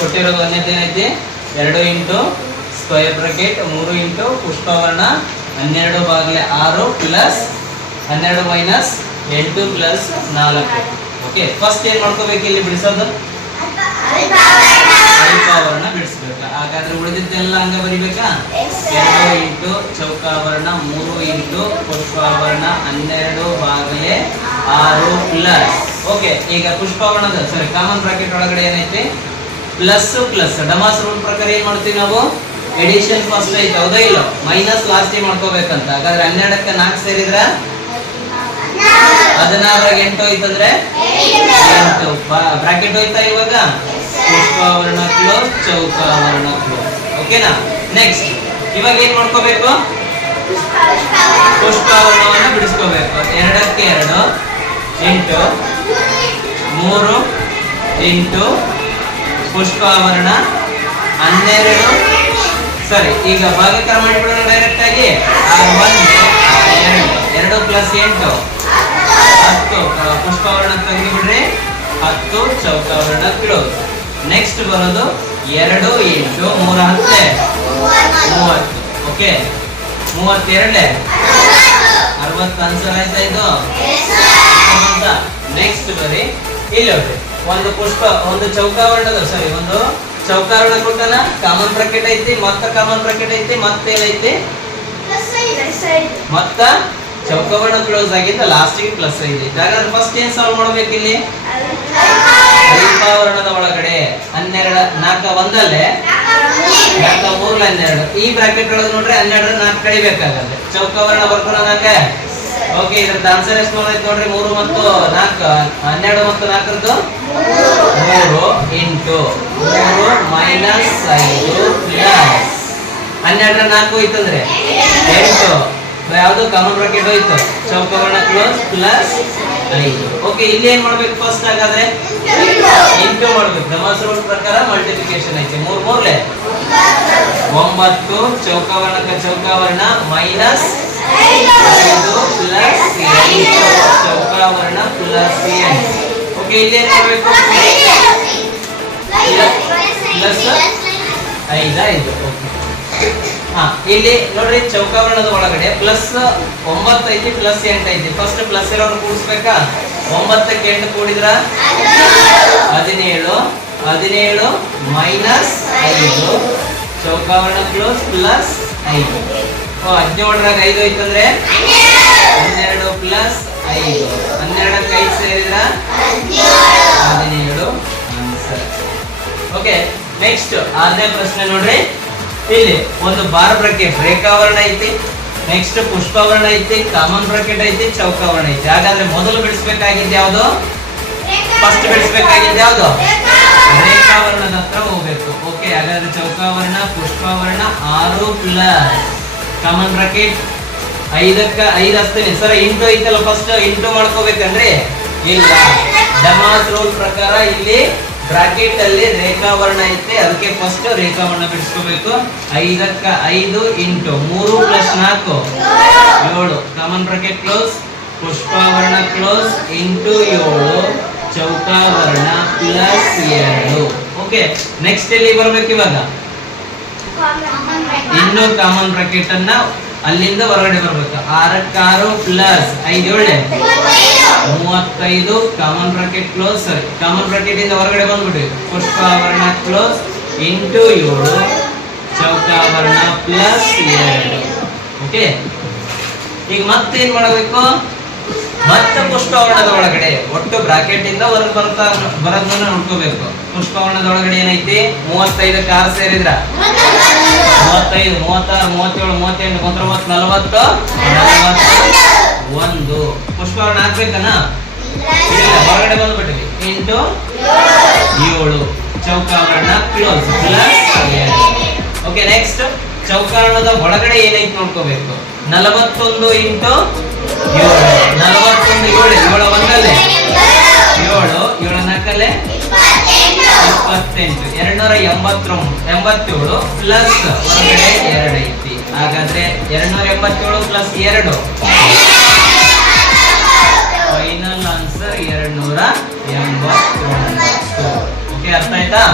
ಕೊಟ್ಟಿರೋದು ಒಂದೇನೈತಿ 2 into square bracket 3 into ಪುಷ್ಪವರ್ಣ 12 ಭಾಗಲೆ 6 plus 12 minus 8 plus 4. Okay, first ಏನ್ ಮಾಡ್ಕೋಬೇಕು ಇಲ್ಲಿ ಬಿಡಿಸೋದು? ಅಲ್ಪಾವರ್ಣ ಬಿಡಿಸ್ಬೇಕು. ಹಾಗಾದ್ರೆ ಉಳಿದಿದ್ದೆಲ್ಲ ಹಂಗ ಬರಿಬೇಕಾ? 2 ಇಂಟು ಚೌಕಾವರ್ಣ 3 ಇಂಟು ಪುಷ್ಪಾವರ್ಣ 12 ಭಾಗಲೆ 6 ಪ್ಲಸ್. ಓಕೆ, ಈಗ ಪುಷ್ಪಾವರ್ಣದ ಕಾಮನ್ ಬ್ರಾಕೆಟ್ ಒಳಗಡೆ ಏನೈತಿ? ಪ್ಲಸ್ ಪ್ಲಸ್ ಡಮಾಸ್ ರೂಲ್ ಪ್ರಕಾರ ಏನ್ ಮಾಡ್ತೀವಿ ನಾವು? ಎಡಿಷನ್ ಫಸ್ಟ್ ಐತೆ, ಹೌದಾ ಇಲ್ಲ? ಮೈನಸ್ ಲಾಸ್ಟ್ ಮಾಡ್ಕೋಬೇಕಂತ. ಹಾಗಾದ್ರೆ 12ಕ್ಕೆ 4 ಸೇರಿದ್ರ 16 8 ಹೋಯ್ತಂದ್ರೆ 8 ಬ್ರಾಕೆಟ್ ಹೋಯ್ತಾ ಇವಾಗ? ಪುಷ್ಪಾವರ್ಣ ಕ್ಲೋಸ್, ಚೌಕಾವರ್ಣ ಕ್ಲೋಸ್. ಓಕೆನಾ? ನೆಕ್ಸ್ಟ್ ಇವಾಗ ಏನ್ ಮಾಡ್ಕೋಬೇಕು? ಪುಷ್ಪಾವರ್ಣವನ್ನ ಬಿಡಿಸ್ಕೋಬೇಕು. 2ಕ್ಕೆ 2 ಇಂಟು 3 ಇಂಟು ಪುಷ್ಪಾವರ್ಣ 12. ಸರಿ, ಈಗ ಭಾಗಾಕಾರ ಮಾಡಿಬಿಡೋಣ ಡೈರೆಕ್ಟ್ ಆಗಿ. 2 ಪ್ಲಸ್ 8 10. ಪುಷ್ಪಾವರ್ಣ ತೆಗೆದುಬಿಡ್ರಿ, 10 ಚೌಕಾವರ್ಣ ಕ್ಲೋಸ್. ನೆಕ್ಸ್ಟ್ ಬರೋದು 2 ಇಂಟು 3 10 30. ಓಕೆ, 32 60 ಆನ್ಸರ್ ಆಯ್ತಾ ಇದು? ನೆಕ್ಸ್ಟ್ ಬರಿ ಇಲ್ಲಿ ನೋಡ್ರಿ, ಒಂದು ಚೌಕಾವರ್ಣದ ಒಂದು ಚೌಕಾವರ್ಣ ಕೊಟ್ಟನ, ಕಾಮನ್ ಬ್ರಾಕೆಟ್ ಐತಿ, ಮತ್ತ ಕಾಮನ್ ಬ್ರಾಕೆಟ್ ಐತಿ, ಮತ್ತೇನೈತಿ? ಮತ್ತ ಚೌಕಾವರ್ಣ ಕ್ಲೋಸ್ ಆಗಿದ್ದ ಲಾಸ್ಟಿಗೆ ಪ್ಲಸ್ ಐತಿ. ಹಾಗಾದ್ರೆ ಫಸ್ಟ್ ಏನ್ ಸಾಲ್ವ್ ಮಾಡ್ಬೇಕು ಇಲ್ಲಿ? ಅಲ್ಪಾವರ್ಣದ ಒಳಗಡೆ 12 4 ಒಂದಲ್ಲೇ 4 3 12. ಈ ಬ್ರಾಕೆಟ್ ಒಳಗೆ ನೋಡ್ರಿ 12 4 ಕಳಿಬೇಕಾಗತ್ತೆ. ಚೌಕಾವರ್ಣ ಬರ್ತಾನ 4. ಓಕೆ, ಇದ್ರದ್ದು ಆನ್ಸರ್ ಎಷ್ಟು ನೋಡೈತೆ ನೋಡ್ರಿ? 3 ಮತ್ತು 4 12 ಮತ್ತು 4ರದ್ದು 3 ಇಂಟು 3 ಮೈನಸ್ 5 ಪ್ಲಸ್ 12 4 ಹೋಯ್ತಂದ್ರೆ 8. ಯಾವ್ದು ಕಾಮನ್ ಬ್ರಾಕೆಟ್ ಹೋಯ್ತು, ಚೌಕಾವರ್ಣ ಕ್ಲೋಸ್ ಪ್ಲಸ್ 5. ಓಕೆ, ಇಲ್ಲಿ ಏನ್ ಮಾಡ್ಬೇಕು ಫಸ್ಟ್? ಹಾಗಾದ್ರೆ ಇಂಟು ಮಾಡ್ಬೇಕು. ಡಮಾಸ್ ರೂಲ್ ಪ್ರಕಾರ ಮಲ್ಟಿಪ್ಲಿಕೇಶನ್ ಐತಿ. 3 3 9 ಚೌಕಾವರ್ಣಕ್ಕೆ ಚೌಕಾವರ್ಣ ಮೈನಸ್ 5 ಪ್ಲಸ್ 8 ಚೌಕಾವರ್ಣ ಪ್ಲಸ್ 8. ಓಕೆ, ಇಲ್ಲಿ ಏನ್ ಮಾಡ್ಬೇಕು? ಪ್ಲಸ್ 5. ಹಾ, ಇಲ್ಲಿ ನೋಡ್ರಿ ಚೌಕಾವರ್ಣದ ಒಳಗಡೆ ಪ್ಲಸ್ 9 ಐತಿ, ಪ್ಲಸ್ 8 ಐತಿ. ಫಸ್ಟ್ ಪ್ಲಸ್ ಇರೋರು ಕೂಡಿಸ್ಬೇಕಾ? 9ಕ್ಕೆ 8 ಕೂಡಿದ್ರ 17 17 ಮೈನಸ್ 5 ಚೌಕಾವರ್ಣ ಕ್ಲೋಸ್ ಪ್ಲಸ್ 5. 17ರಾಗ 5 ಐತಂದ್ರೆ 12 ಪ್ಲಸ್ 5 12ಕ್ಕೆ 5 ಸೇರಿದ್ರ 17 ಆನ್ಸರ್. ಓಕೆ, ನೆಕ್ಸ್ಟ್ 6ನೇ ಪ್ರಶ್ನೆ ನೋಡ್ರಿ. ಇಲ್ಲಿ ಒಂದು ಬಾರ್ ಬ್ರಾಕೆಟ್ ರೇಖಾವರ್ಣ ಐತಿ, ನೆಕ್ಸ್ಟ್ ಪುಷ್ಪವರ್ಣ ಐತಿ, ಕಾಮನ್ ಬ್ರಾಕೆಟ್ ಐತಿ, ಚೌಕಾವರ್ಣ ಐತಿ. ಹಾಗಾದ್ರೆ ಮೊದಲು ಬಿಡಿಸ್ಬೇಕಾಗಿದ್ದು ಯಾವುದು? ಫಸ್ಟ್ ಬಿಡಿಸ್ಬೇಕಾಗಿದ್ದು ಯಾವುದು? ರೇಖಾವರ್ಣದ ಹತ್ರ ಹೋಗ್ಬೇಕು. ಓಕೆ, ಹಾಗಾದ್ರೆ ಚೌಕಾವರ್ಣ ಪುಷ್ಪವರ್ಣ 6 ಪ್ಲಸ್ ಕಾಮನ್ ಬ್ರಾಕೆಟ್ 5ಕ್ಕೆ 5 ಹಚ್ತೀನಿ. ಸರ್ ಇಂಟು ಐತಲ್ಲ, ಫಸ್ಟ್ ಇಂಟು ಮಾಡ್ಕೋಬೇಕಂದ್ರೆ ಇಲ್ಲ. ಡಮಾಸ್ ರೂಲ್ ಪ್ರಕಾರ ಇಲ್ಲಿ ಬ್ರಾಕೆಟ್ ಅಲ್ಲಿ ರೇಖಾವರ್ಣ ಐತೆ, ಅದಕ್ಕೆ ಫಸ್ಟ್ ರೇಖಾವರ್ಣ ಬಿಡಿಸ್ಕೋಬೇಕು. 5ಕ್ಕೆ 5 into 3 plus 4 7 common bracket close, ಪುಷ್ಪವರ್ಣ ಕ್ಲೋಸ್ ಇಂಟು 7 ಚೌಕಾವರ್ಣ ಪ್ಲಸ್ 2. ಓಕೆ, ನೆಕ್ಸ್ಟ್ ಇಲ್ಲಿ ಬರ್ಬೇಕು. ಇವಾಗ ಇನ್ನು ಕಾಮನ್ ಬ್ರಾಕೆಟ್ ಅನ್ನ ಅಲ್ಲಿಂದ ಹೊರಗಡೆ ಬರ್ಬೇಕು. 6ಕ್ಕೆ 6 ಪ್ಲಸ್ 5 7 35 ಕಾಮನ್ ಬ್ರಾಕೆಟ್ ಕ್ಲೋಸ್. ಸರಿ, ಕಾಮನ್ ಬ್ರಾಕೆಟ್ ಇಂದ ಹೊರಗಡೆ ಬಂದ್ಬಿಟ್ವಿ. ಪುಷ್ಪವರ್ಣ ಕ್ಲೋಸ್ ಇಂಟು 7 ಚೌಕಾವರ್ಣ ಪ್ಲಸ್ 2. ಓಕೆ, ಈಗ ಮತ್ತೇನ್ ಮಾಡಬೇಕು? ಮತ್ತೆ ಪುಷ್ಪವರ್ಣದ ಒಳಗಡೆ ಒಟ್ಟು ಬ್ರಾಕೆಟ್ ಇಂದ ಹೊರಗೆ ಬರೋದನ್ನ ನೋಡ್ಕೋಬೇಕು. ಪುಷ್ಪವರ್ಣದ ಒಳಗಡೆ ಏನೈತಿ? 35ಕ್ಕೆ 6 ಸೇರಿದ್ರ 35 36 37 38 39 40 41. ಪುಷ್ಪವರ್ಣ ಹಾಕ್ಬೇಕನ್ನ? ಇಲ್ಲ, ಹೊರಗಡೆ ಬಂದ್ಬಿಟ್ಟಿವಿ. ಇಂಟು 7 ಚೌಕಾವರ್ಣ ಕ್ಲೋಸ್ ಪ್ಲಸ್ 2. ಓಕೆ, ನೆಕ್ಸ್ಟ್ ಚೌಕಾವರ್ಣದ ಒಳಗಡೆ ಏನೈತಿ ನೋಡ್ಕೋಬೇಕು. 41 ಇಂಟು 7 41 7 7 ಒಂದಲ್ಲೇ 7 7 ನಾಲ್ಕಲ್ಲೇ 28 287 ಪ್ಲಸ್ ಹೊರಗಡೆ 2 ಐತಿ. ಹಾಗಾದ್ರೆ 287 ಪ್ಲಸ್ 2 ಫೈನಲ್ ಆನ್ಸರ್ 289. ಓಕೆ, ಅರ್ಥ ಆಯ್ತಾ?